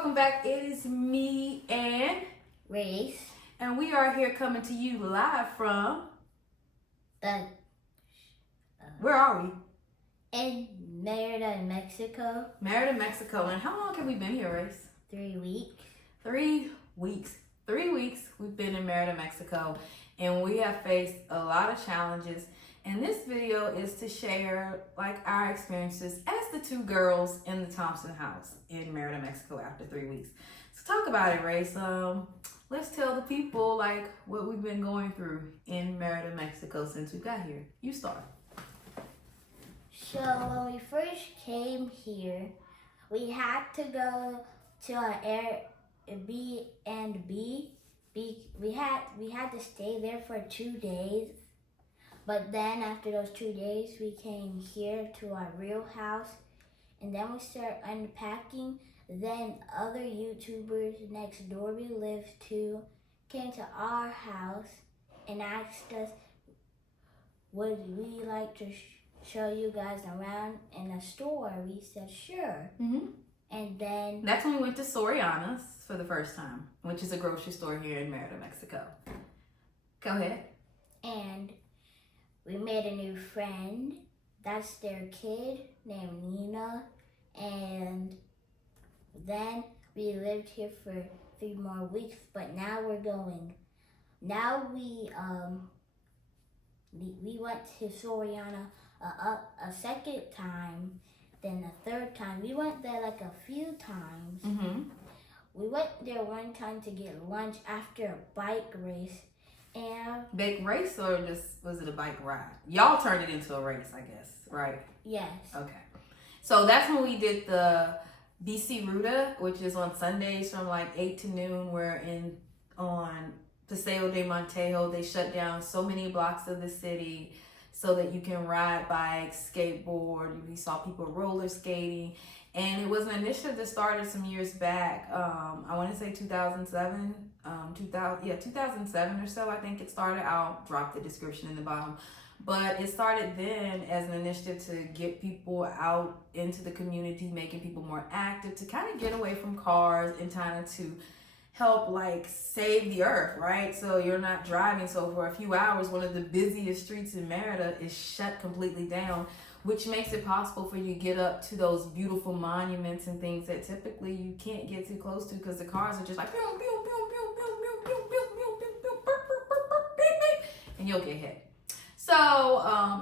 welcome back. It is me and Race. And we are here coming to you live from where are we? In Merida, Mexico. Merida, Mexico. And how long have we been here, Race? 3 weeks. 3 weeks. 3 weeks we've been in Merida, Mexico, and we have faced a lot of challenges. And this video is to share our experiences as the two girls in the Thompson house in Merida, Mexico after 3 weeks. So talk about it, Race. Let's tell the people what we've been going through in Merida, Mexico since we got here. You start. So when we first came here, we had to go to our Airbnb. We had to stay there for 2 days. But then after those 2 days, we came here to our real house, and then we started unpacking. Then other YouTubers next door we lived to came to our house and asked us, would we like to show you guys around in the store? We said, sure. Mm-hmm. And then that's when we went to Soriana's for the first time, which is a grocery store here in Merida, Mexico. Go ahead. And we made a new friend. That's their kid named Nina. And then we lived here for 3 more weeks, but now we're going. Now we went to Soriana a second time, then a third time. We went there a few times. Mm-hmm. We went there one time to get lunch after a bike race. And bike race, or was it a bike ride? Y'all turned it into a race, I guess, right? Yes. Okay. So that's when we did the BC Ruta, which is on Sundays from 8 to noon. We're on Paseo de Montejo. They shut down so many blocks of the city so that you can ride bikes, skateboard. We saw people roller skating. And it was an initiative that started some years back. I want to say 2007. 2007 or so, I think it started. I'll drop the description in the bottom. But it started then as an initiative to get people out into the community, making people more active, to kind of get away from cars and kind of to help save the earth, right? So you're not driving. So for a few hours, one of the busiest streets in Merida is shut completely down, which makes it possible for you to get up to those beautiful monuments and things that typically you can't get too close to because the cars are just like, pew, pew, pew, pew, pew, pew, pew, pew, pew, pew, pew, burp, burp, burp, burp, beep, beep, and you'll get hit. So,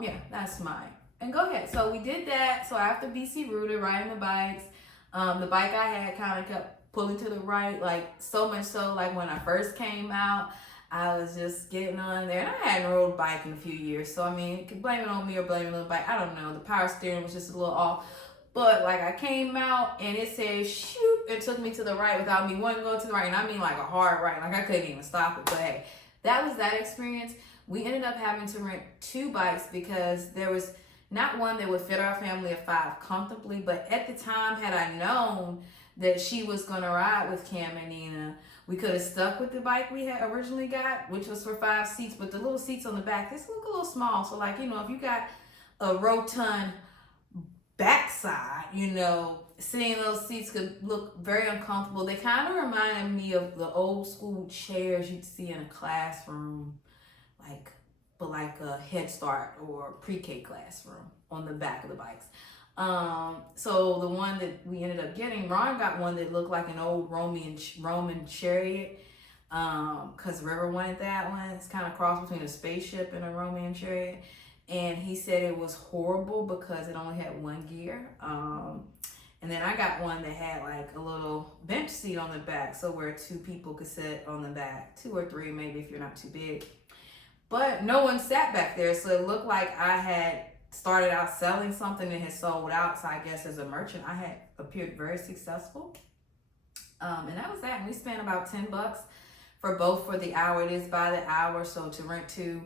yeah, that's mine. And go ahead. So we did that. So after BC Ruta, riding the bikes, the bike I had kind of kept pulling to the right, so much so, when I first came out, I was just getting on there. And I hadn't rode a bike in a few years. So, I mean, you could blame it on me or blame it on the bike. I don't know. The power steering was just a little off. But, I came out and it said, shoot, it took me to the right without me wanting to go to the right. And I mean, a hard right. I couldn't even stop it. But, hey, that was that experience. We ended up having to rent 2 bikes because there was not one that would fit our family of 5 comfortably. But at the time, had I known that she was going to ride with Cam and Nina, we could have stuck with the bike we had originally got, which was for 5 seats. But the little seats on the back, this look a little small. So, if you got a rotund backside, sitting in those seats could look very uncomfortable. They kind of reminded me of the old school chairs you'd see in a classroom, but a Head Start or pre-K classroom on the back of the bikes. So the one that we ended up getting, Ron got one that looked like an old Roman chariot. Cause River wanted that one. It's kind of cross between a spaceship and a Roman chariot. And he said it was horrible because it only had 1 gear. And then I got one that had a little bench seat on the back. So where 2 people could sit on the back, 2 or 3 maybe if you're not too big. But no one sat back there. So it looked like I had started out selling something that had sold out. So I guess as a merchant, I had appeared very successful. And that was that. And we spent about $10 for the hour. It is by the hour. So to rent 2,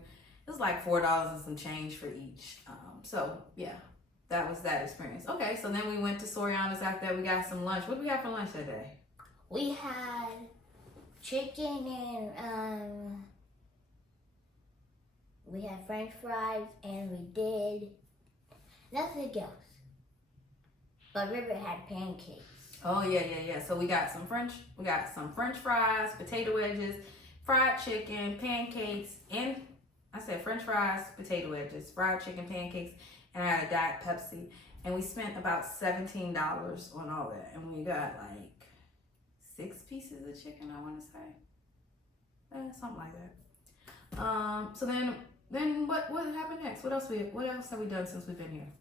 it was $4 and some change for each. So yeah, that was that experience. Okay, so then we went to Soriana's after that. We got some lunch. What did we have for lunch that day? we had chicken and we had French fries, and we did nothing else. But River had pancakes. Oh yeah. So we got some French fries, potato wedges, fried chicken, pancakes, and I said French fries, potato wedges, fried chicken, pancakes, and I had a Diet Pepsi. And we spent about $17 on all that, and we got like 6 pieces of chicken, I want to say, something like that. So then what happened next? What else have we done since we've been here?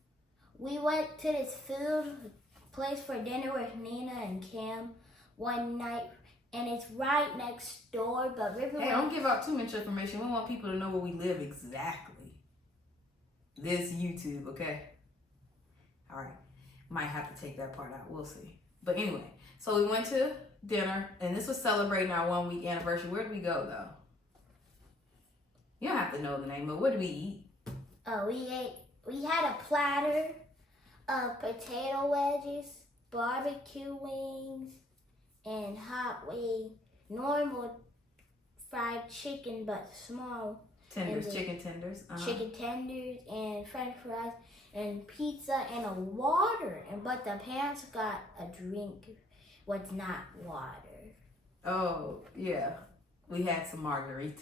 We went to this food place for dinner with Nina and Kim one night, and it's right next door. But Hey, don't give out too much information. We want people to know where we live exactly. This YouTube, okay? All right, might have to take that part out. We'll see. But anyway, so we went to dinner, and this was celebrating our 1-week anniversary. Where did we go, though? You don't have to know the name, but what did we eat? We had a platter of potato wedges, barbecue wings, and hot wings, normal fried chicken, but small. Tenders, chicken tenders. Chicken tenders and French fries and pizza and a water. But the parents got a drink, what's not water. Oh, yeah. We had some margaritas.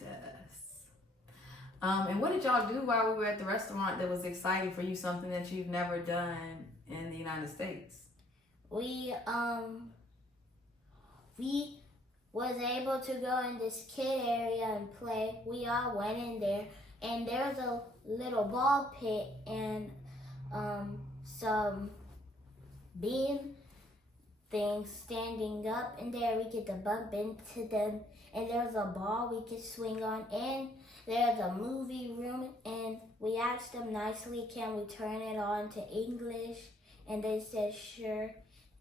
And what did y'all do while we were at the restaurant that was exciting for you, something that you've never done in the United States? We was able to go in this kid area and play. We all went in there, and there was a little ball pit and some beam things standing up in there. We get to bump into them, and there was a ball we could swing on, and there's a movie room, and we asked them nicely, can we turn it on to English? And they said sure.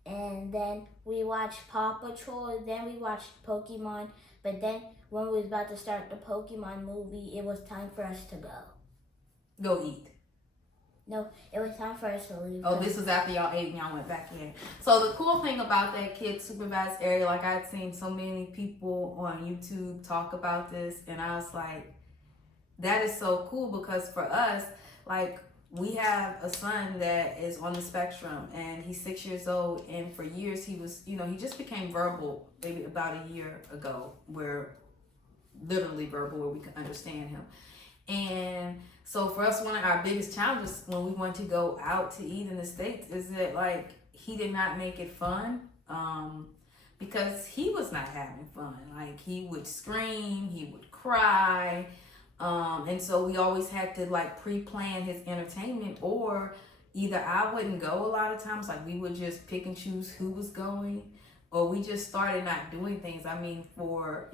And then we watched Paw Patrol, and then we watched Pokemon. But then when we was about to start the Pokemon movie, it was time for us to go. Go eat. No, it was time for us to leave. Oh, this was after y'all ate and y'all went back in. So the cool thing about that kid supervised area, like I'd seen so many people on YouTube talk about this, and I was like, that is so cool, because for us, like, we have a son that is on the spectrum, and he's 6 years old, and for years he was, he just became verbal maybe about a year ago, where literally verbal, where we could understand him. And so for us, one of our biggest challenges when we want to go out to eat in the States is that, like, he did not make it fun, because he was not having fun. Like, he would scream, he would cry. And so we always had to, like, pre-plan his entertainment, or either I wouldn't go a lot of times, like we would just pick and choose who was going, or we just started not doing things. I mean, for,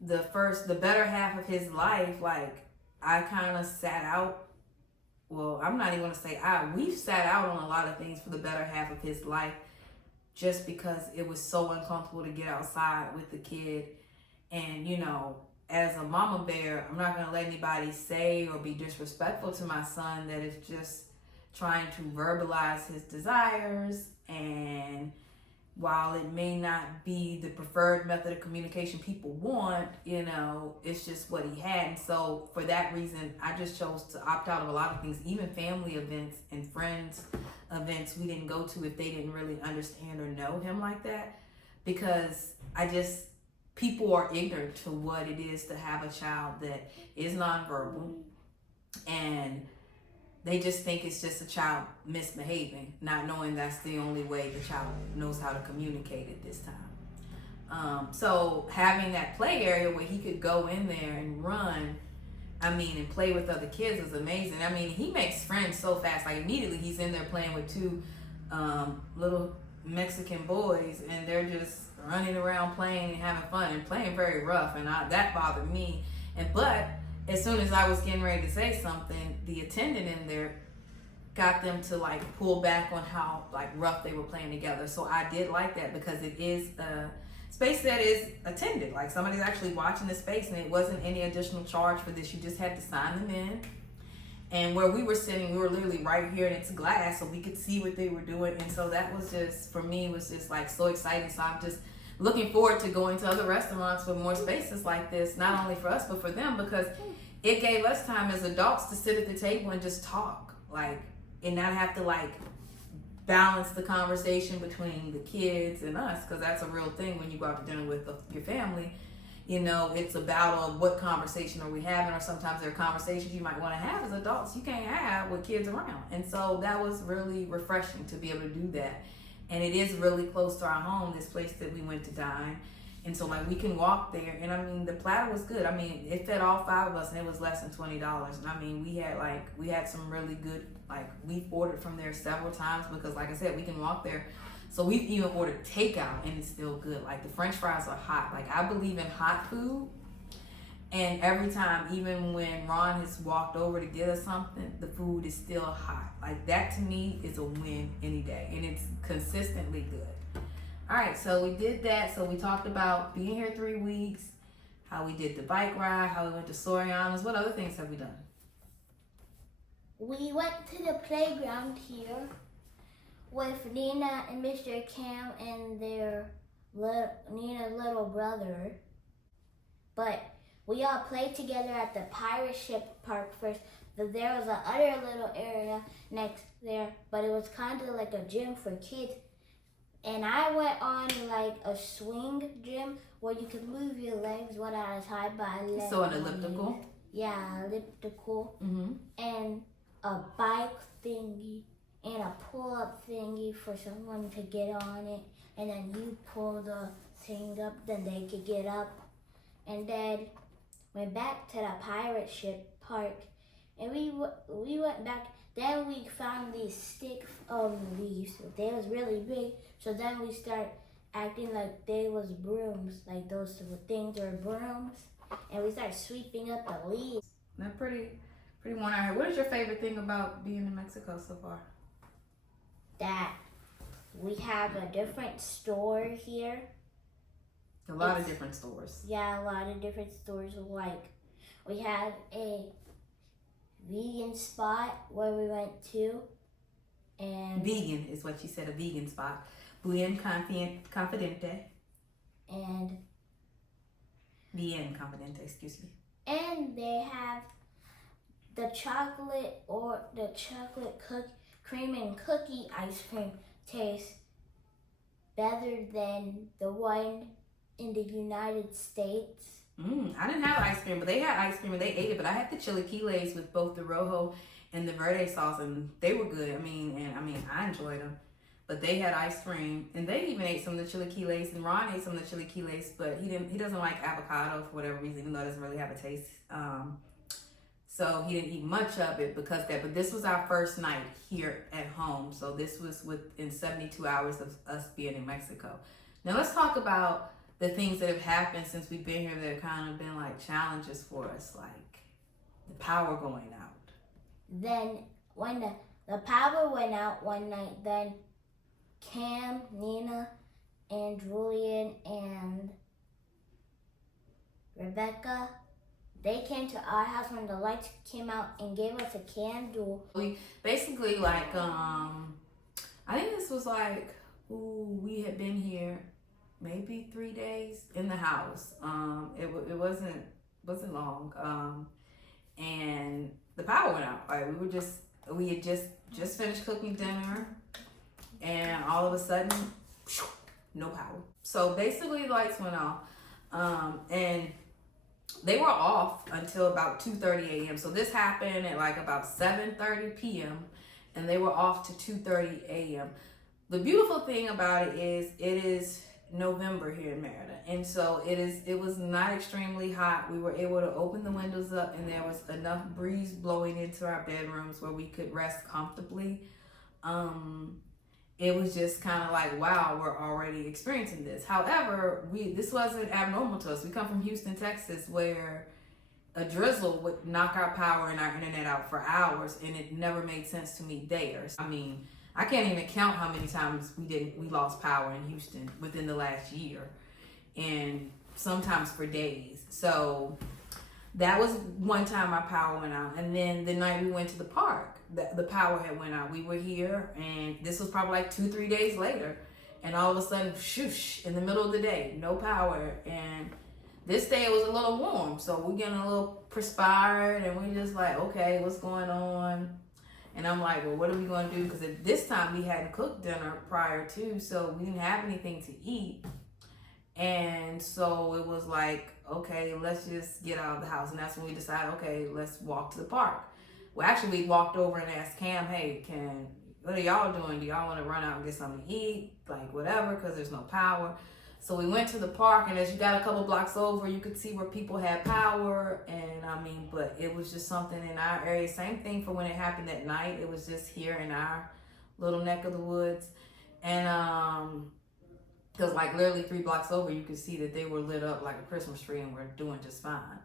the better half of his life, like, I kind of sat out. Well, I'm not even going to say we've sat out on a lot of things for the better half of his life, just because it was so uncomfortable to get outside with the kid. And, as a mama bear, I'm not going to let anybody say or be disrespectful to my son that is just trying to verbalize his desires. And while it may not be the preferred method of communication people want, it's just what he had. And so for that reason, I just chose to opt out of a lot of things, even family events and friends events we didn't go to if they didn't really understand or know him like that, because people are ignorant to what it is to have a child that is nonverbal, and they just think it's just a child misbehaving, not knowing that's the only way the child knows how to communicate at this time. So having that play area where he could go in there and run, and play with other kids is amazing. He makes friends so fast. Like, immediately he's in there playing with 2 little Mexican boys, and they're just running around playing and having fun and playing very rough, and that bothered me. But as soon as I was getting ready to say something, the attendant in there got them to, like, pull back on how, like, rough they were playing together. So I did like that, because it is a space that is attended. Like, somebody's actually watching the space, and it wasn't any additional charge for this. You just had to sign them in. And where we were sitting, we were literally right here, and it's glass, so we could see what they were doing. And so that was just, for me, was just, like, so exciting. So I'm just looking forward to going to other restaurants with more spaces like this, not only for us, but for them, because it gave us time as adults to sit at the table and just talk, like, and not have to, like, balance the conversation between the kids and us, because that's a real thing when you go out to dinner with your family. You know, it's about what conversation are we having, or sometimes there are conversations you might want to have as adults you can't have with kids around. And so that was really refreshing to be able to do that. And it is really close to our home, this place that we went to dine. And so like we can walk there, and I mean the platter was good. I mean it fed all 5 of us, and it was less than $20. And I mean we had some really good, like we ordered from there several times because like I said, we can walk there. So we've even ordered takeout, and it's still good. Like the French fries are hot. Like I believe in hot food, and every time, even when Ron has walked over to get us something, the food is still hot. Like that to me is a win any day, and it's consistently good. All right, so we did that. So we talked about being here 3 weeks, how we did the bike ride, how we went to Soriano's. What other things have we done? We went to the playground here with Nina and Mr. Cam and Nina's little brother. But we all played together at the pirate ship park first. But there was another little area next there, but it was kind of like a gym for kids. And I went on like a swing gym where you can move your legs one at a time by leg. So an elliptical? Yeah, elliptical. Mm-hmm. And a bike thingy and a pull-up thingy for someone to get on it. And then you pull the thing up, then they could get up. And then went back to the pirate ship park. And we went back. Then we found these stick leaves. They was really big. So then we start acting like they was brooms, like those things were brooms, and we start sweeping up the leaves. That's pretty one out here. What is your favorite thing about being in Mexico so far? That we have a different store here. A lot of different stores. Yeah, a lot of different stores. Like we have a vegan spot where we went to, and vegan is what you said, a vegan spot. Bien confidente. And bien confidente, excuse me. And they have the chocolate cream and cookie ice cream tastes better than the one in the United States. I didn't have ice cream, but they had ice cream and they ate it. But I had the chilaquiles with both the rojo and the verde sauce, and they were good. I enjoyed them. But they had ice cream, and they even ate some of the chilaquiles. And Ron ate some of the chilaquiles, but he doesn't like avocado for whatever reason, even though it doesn't really have a taste. So he didn't eat much of it because of that. But this was our first night here at home, so this was within 72 hours of us being in Mexico. Now let's talk about the things that have happened since we've been here that have kind of been like challenges for us, like the power going out. Then when the power went out one night, then Cam, Nina, and Julian, and Rebecca, they came to our house when the lights came out and gave us a candle. We basically I think this was we had been here maybe 3 days in the house. It wasn't long. And the power went out. Like we had just finished cooking dinner, and all of a sudden, no power. So basically the lights went off. And they were off until about 2:30 a.m. So this happened at like about 7:30 p.m. and they were off to 2:30 a.m. The beautiful thing about it is November here in Merida, and so it was not extremely hot. We were able to open the windows up, and there was enough breeze blowing into our bedrooms where we could rest comfortably. It was just kind of like, wow, we're already experiencing this. However, this wasn't abnormal to us. We come from Houston, Texas, where a drizzle would knock our power and our internet out for hours, and it never made sense to me there. I can't even count how many times we lost power in Houston within the last year, and sometimes for days. So that was one time our power went out. And then the night we went to the park, the power had went out. We were here, and this was probably like 2-3 days later, and all of a sudden, shoosh, in the middle of the day, no power. And this day it was a little warm, so we're getting a little perspired, and we're just like, okay, what's going on? And I'm like, well, what are we going to do? Because at this time we hadn't cooked dinner prior to, so we didn't have anything to eat. And so it was like, okay, let's just get out of the house. And that's when we decided, okay, let's walk to the park. Well, actually, we walked over and asked Cam, hey, what are y'all doing? Do y'all want to run out and get something to eat? Like, whatever, because there's no power. So we went to the park, and as you got a couple blocks over, you could see where people had power. And I mean, but it was just something in our area. Same thing for when it happened at night. It was just here in our little neck of the woods. And, because like literally 3 blocks over, you could see that they were lit up like a Christmas tree and we're doing just fine.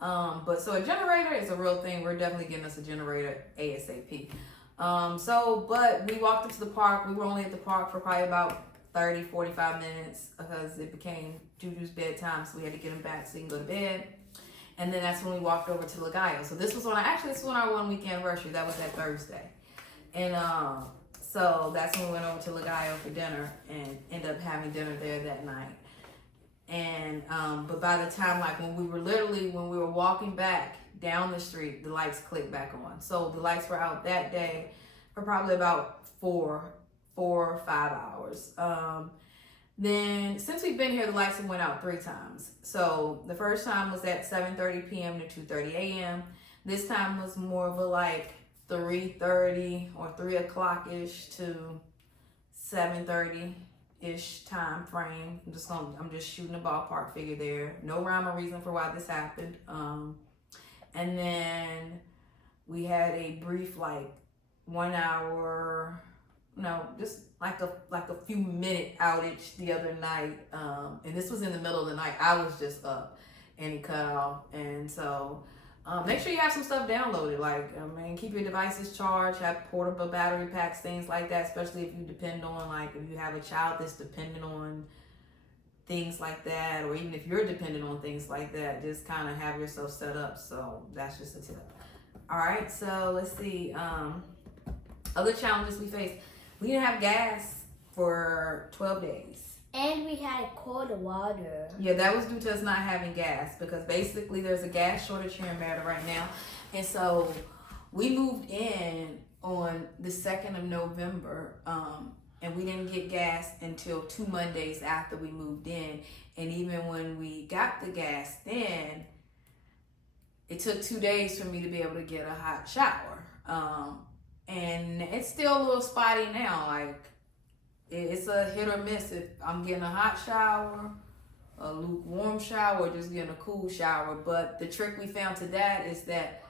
But so a generator is a real thing. We're definitely getting us a generator ASAP. But we walked up to the park. We were only at the park for probably about 30, 45 minutes because it became Juju's bedtime. So we had to get him back so he can go to bed. And then that's when we walked over to Lagayo. So this was on our 1 week anniversary. That was that Thursday. And, so that's when we went over to Lagayo for dinner and ended up having dinner there that night. And but by the time, like when we were walking back down the street, the lights clicked back on. So the lights were out that day for probably about 4 or 5 hours. Then since we've been here, the lights have went out 3 times. So the first time was at 7:30 p.m. to 2:30 a.m. This time was more of a like 3:30 or 3 o'clock ish to 7:30 ish time frame. I'm just shooting a ballpark figure there. No rhyme or reason for why this happened. And then we had a brief like 1 hour, just like a few minute outage the other night. And this was in the middle of the night. I was just up and it cut off. And so make sure you have some stuff downloaded, keep your devices charged, have portable battery packs, things like that, especially if you depend on, if you have a child that's dependent on things like that, or even if you're dependent on things like that, just kind of have yourself set up. So that's just a tip. All right, so let's see. Other challenges we faced. We didn't have gas for 12 days. And we had cold water. Yeah, that was due to us not having gas because basically there's a gas shortage here in Merida right now. And so we moved in on the 2nd of November and we didn't get gas until 2 Mondays after we moved in. And even when we got the gas then, it took 2 days for me to be able to get a hot shower. And it's still a little spotty now, it's a hit or miss if I'm getting a hot shower, a lukewarm shower, or just getting a cool shower. But the trick we found to that is that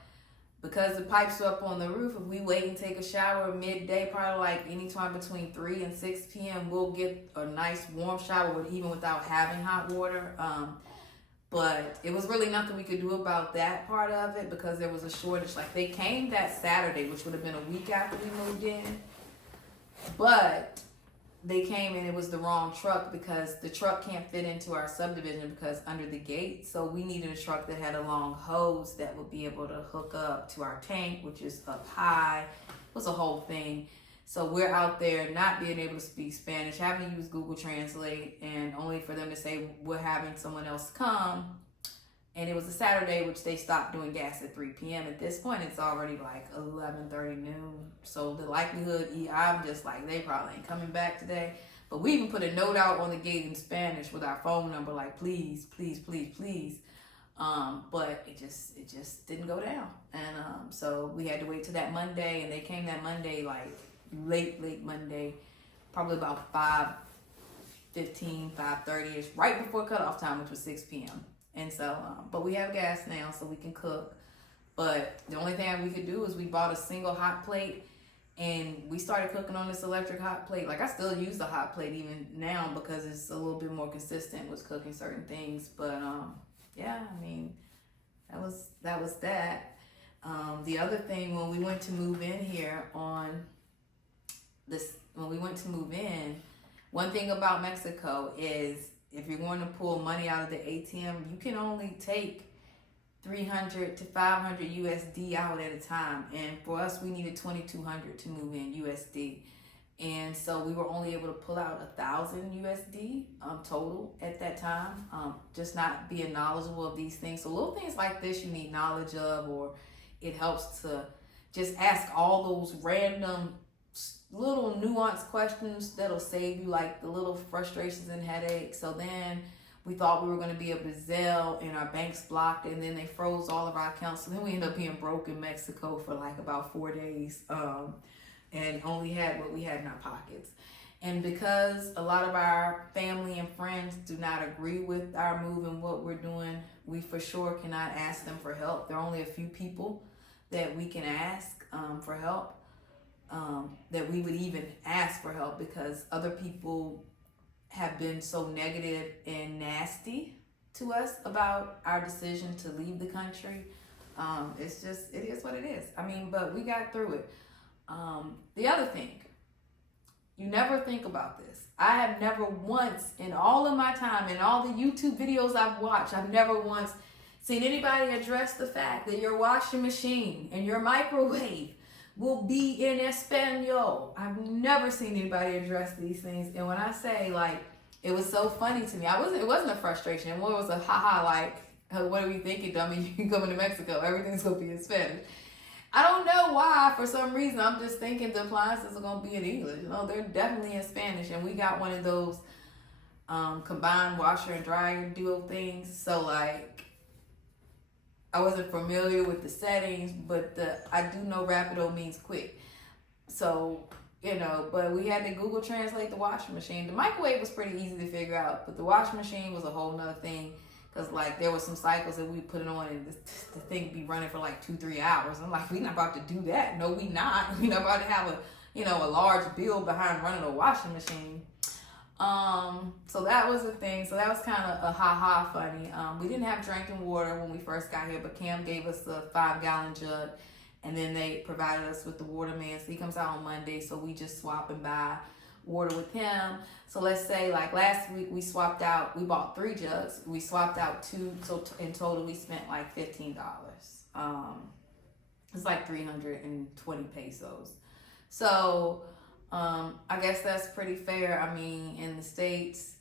because the pipes are up on the roof, if we wait and take a shower midday, probably like anytime between 3 and 6 p.m., we'll get a nice warm shower even without having hot water. But it was really nothing we could do about that part of it because there was a shortage. They came that Saturday, which would have been a week after we moved in. But they came and it was the wrong truck because the truck can't fit into our subdivision because under the gate. So we needed a truck that had a long hose that would be able to hook up to our tank, which is up high. It was a whole thing. So we're out there not being able to speak Spanish, having to use Google Translate, and only for them to say we're having someone else come. And it was a Saturday, which they stopped doing gas at 3 p.m. At this point, it's already 11:30 noon. So the likelihood, I'm just they probably ain't coming back today. But we even put a note out on the gate in Spanish with our phone number, please, please, please, please. But it just didn't go down. And so we had to wait till that Monday, and they came that Monday, late Monday, probably about 5:15, 5:30ish, right before cutoff time, which was 6 p.m. And so, but we have gas now, so we can cook. But the only thing we could do is we bought a single hot plate, and we started cooking on this electric hot plate. I still use the hot plate even now because it's a little bit more consistent with cooking certain things. But yeah, that was that. The other thing when we went to move in here one thing about Mexico is if you're going to pull money out of the ATM, you can only take 300 to 500 USD out at a time. And for us, we needed 2,200 to move in USD. And so we were only able to pull out 1,000 USD total at that time. Just not being knowledgeable of these things. So little things like this you need knowledge of, or it helps to just ask all those random little nuanced questions that'll save you like the little frustrations and headaches. So then we thought we were going to be able to Zelle, and our banks blocked it, and then they froze all of our accounts. So then we ended up being broke in Mexico for like about 4 days, and only had what we had in our pockets. And because a lot of our family and friends do not agree with our move and what we're doing, we for sure cannot ask them for help. There are only a few people that we can ask for help, that we would even ask for help, because other people have been so negative and nasty to us about our decision to leave the country. It's just, it is what it is. I mean, but we got through it. The other thing, you never think about this. I have never once in all of my time, in all the YouTube videos I've watched, I've never once seen anybody address the fact that your washing machine and your microwave will be in Espanol. I've never seen anybody address these things. And when I say, like, it was so funny to me, it wasn't a frustration. It was a haha, like, what are we thinking, dummy? You coming to Mexico, everything's gonna be in Spanish. I don't know why, for some reason, I'm just thinking the appliances are gonna be in English. You know, they're definitely in Spanish. And we got one of those combined washer and dryer duo things. So, like, I wasn't familiar with the settings, but I do know rapido means quick. So, you know, but we had to Google Translate the washing machine. The microwave was pretty easy to figure out, but the washing machine was a whole nother thing, because, like, there were some cycles that we put it on and the thing be running for like 2-3 hours. I'm like, we not about to do that. No, we not. We not about to have a large bill behind running a washing machine. So that was the thing. So that was kind of a ha-ha funny. We didn't have drinking water when we first got here, but Cam gave us a 5-gallon jug, and then they provided us with the water man. So he comes out on Monday, so we just swap and buy water with him. So let's say, like, last week we bought 3 jugs. We swapped out 2, so in total we spent like $15. It's like 320 pesos. So I guess that's pretty fair. I mean, in the States,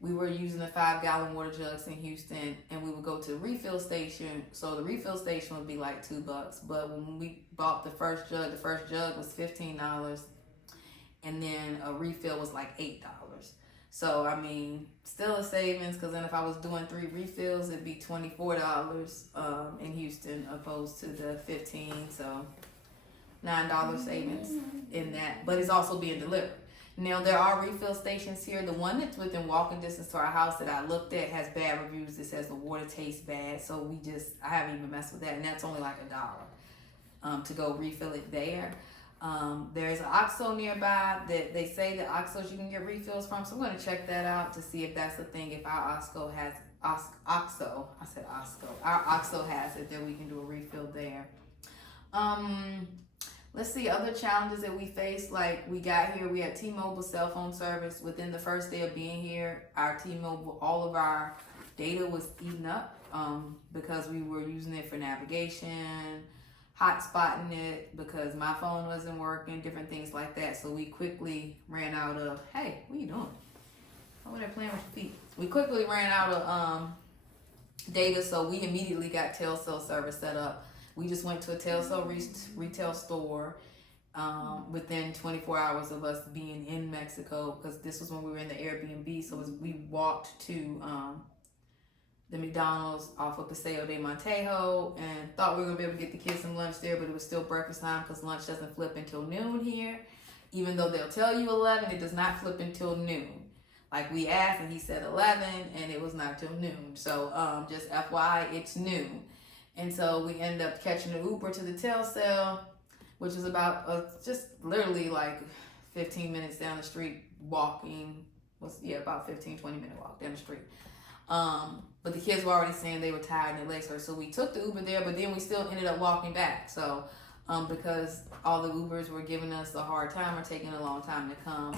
we were using the 5-gallon water jugs in Houston, and we would go to the refill station. So the refill station would be like $2. But when we bought the first jug was $15, and then a refill was like $8. So, I mean, still a savings, because then if I was doing 3 refills, it'd be $24 in Houston opposed to the $15. So $9 savings in that, but it's also being delivered. Now, there are refill stations here. The one that's within walking distance to our house that I looked at has bad reviews. It says the water tastes bad, so I haven't even messed with that, and that's only like $1 to go refill it there. There's an OXXO nearby that they say that OXXOs you can get refills from, so I'm going to check that out to see if that's the thing. If our OXXO has OXXO, I said OXXO, our OXXO has it, then we can do a refill there. Let's see other challenges that we faced. Like, we got here, we had T-Mobile cell phone service. Within the first day of being here, our T-Mobile, all of our data was eaten up because we were using it for navigation, hotspotting it because my phone wasn't working, different things like that. So we quickly ran out of, hey, what are you doing? Over there playing with your feet. We quickly ran out of data, so we immediately got Telcel service set up. We just went to a Telcel retail store within 24 hours of us being in Mexico, because this was when we were in the Airbnb. So we walked to the McDonald's off of Paseo de Montejo and thought we were going to be able to get the kids some lunch there, but it was still breakfast time because lunch doesn't flip until noon here. Even though they'll tell you 11, it does not flip until noon. Like, we asked and he said 11 and it was not till noon. So just FYI, it's noon. And so we end up catching an Uber to the Telcel, which is about just literally like 15 minutes down the street walking. About 15-20 minute walk down the street. But the kids were already saying they were tired and their legs hurt. So we took the Uber there, but then we still ended up walking back. So because all the Ubers were giving us a hard time or taking a long time to come.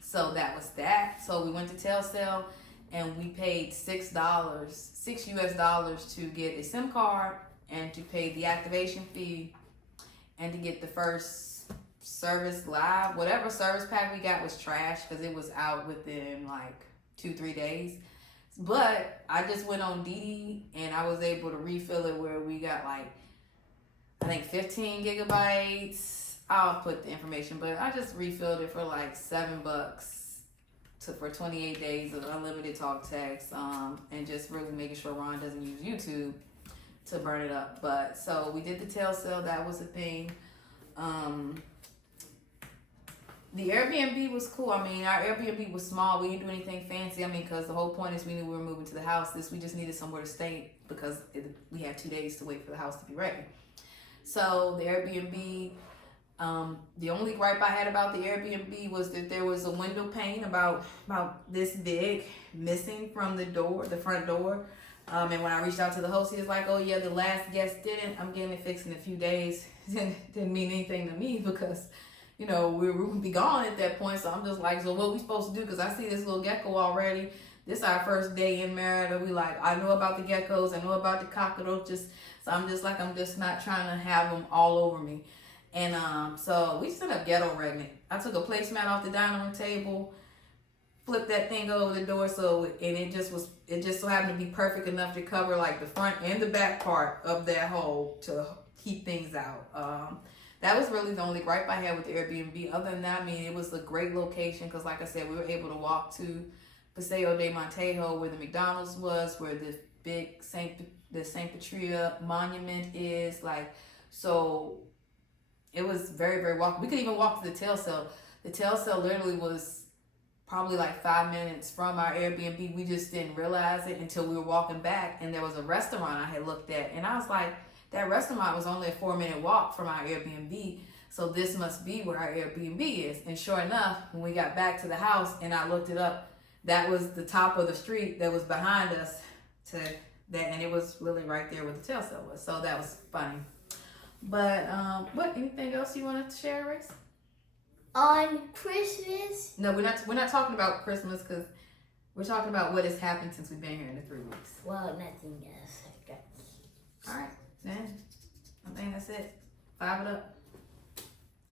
So that was that. So we went to Telcel and we paid $6 US to get a SIM card and to pay the activation fee and to get the first service live. Whatever service pack we got was trash because it was out within like 2-3 days. But I just went on Didi and I was able to refill it where we got like I think 15 gigabytes. I'll put the information, but I just refilled it for like $7 for 28 days of unlimited talk text, and just really making sure Ron doesn't use YouTube to burn it up. But so we did the tail sale. That was a thing. The Airbnb was cool. I mean, our Airbnb was small. We didn't do anything fancy. I mean, because the whole point is we knew we were moving to the house. We just needed somewhere to stay because we had 2 days to wait for the house to be ready. So the Airbnb, the only gripe I had about the Airbnb was that there was a window pane about this big missing from the front door. And when I reached out to the host, he was like, "Oh yeah, the last guest didn't. I'm getting it fixed in a few days." Didn't mean anything to me because, we would be gone at that point. So I'm just like, so what we supposed to do? Because I see this little gecko already. This is our first day in Merida. I know about the geckos. I know about the cockroaches. So I'm just not trying to have them all over me. And so we just ended up ghetto-rigging it. I took a placemat off the dining room table, flipped that thing over the door, it just so happened to be perfect enough to cover like the front and the back part of that hole to keep things out. That was really the only gripe I had with the Airbnb. Other than that, I mean, it was a great location because, like I said, we were able to walk to Paseo de Montejo, where the McDonald's was, where the big Saint Patria monument is. So it was very, very walkable. We could even walk to the tail cell. The tail cell literally was probably like 5 minutes from our Airbnb. We just didn't realize it until we were walking back, and there was a restaurant I had looked at, and I was like, that restaurant was only a 4-minute walk from our Airbnb, so this must be where our Airbnb is. And sure enough, when we got back to the house and I looked it up, that was the top of the street that was behind us and it was really right there where the tail cell was. So that was funny. But anything else you wanted to share, Rex? On Christmas? No, we're not talking about Christmas because we're talking about what has happened since we've been here in the 3 weeks. Well, nothing else. All right, then I think that's it. 5 it up.